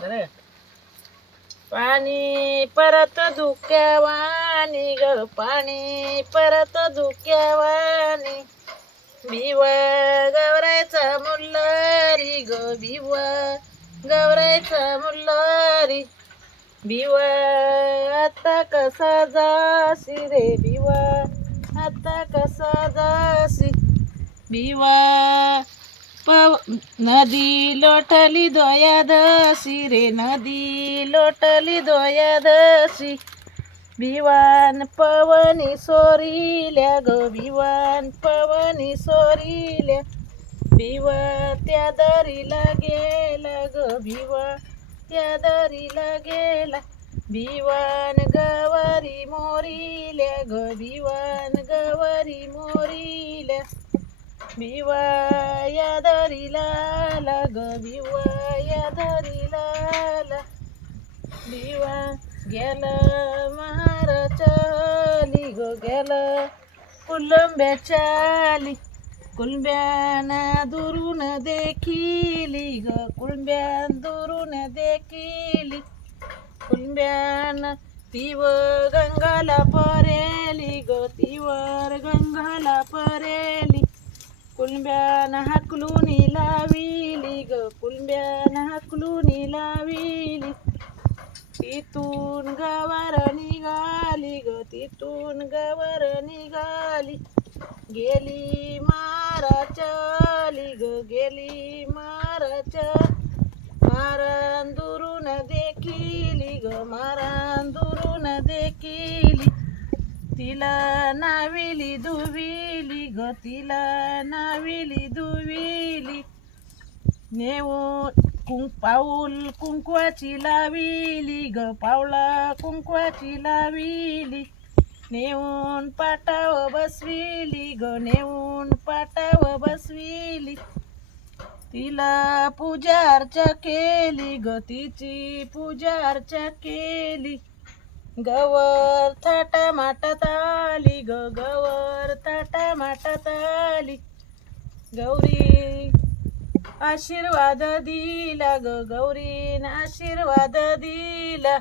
बरं पाणी परत धुक्यावानी ग पाणी परत धुक्यावानी भिवा गवरायचा मुल्लारी ग भिवा गवरायचा मुल्लारी भिवा आता कसा जासी रे भिवा आता कसा जासी भिवा नदी लोटली दोयादशी रे नदी लोटली दोयादशी भिवान पवनी सोरील्या ग भिवान पवनी सोरील्या भिवा त्या दरीला गेला ग भिवा त्या दरीला गेला भिवान गवारी मोरील्या ग भिवान गवारी मोरील्या भिवा या दरीला ग भिवा या दरीला भिवा गेला महाराचाली ग गेला कुलंब्याच्या आली कुलंब्याना दुरून देखिली ग कुलंब्यान दुरून देखिली कुलंब्यान तीव गंगाला परेली ग तीवर गंगाला परेली कुलंब्यान हाकलूनी लाविली ग कुलंब्यान हाकलूनी लाविली तिथून गवार निघाली ग तिथून गवार निघाली गेली माराचाली ग गेली माराच्या मारान दुरून देखिली ग मारान दुरून देखिली तिला नाविली धुविली ग तिला नाविली धुविली नेऊन पाऊल कुंकवाची लाविली ग पावला कुंकवाची लाविली नेऊन पाटाव बसविली ग नेऊन पाटाव बसविली तिला पूजा अर्चा केली ग तिची पूजा अर्चा केली गवर थाटा माटात आली ग गवर थाटा माटात आली गौरी आशीर्वाद दिला ग गौरीन आशीर्वाद दिला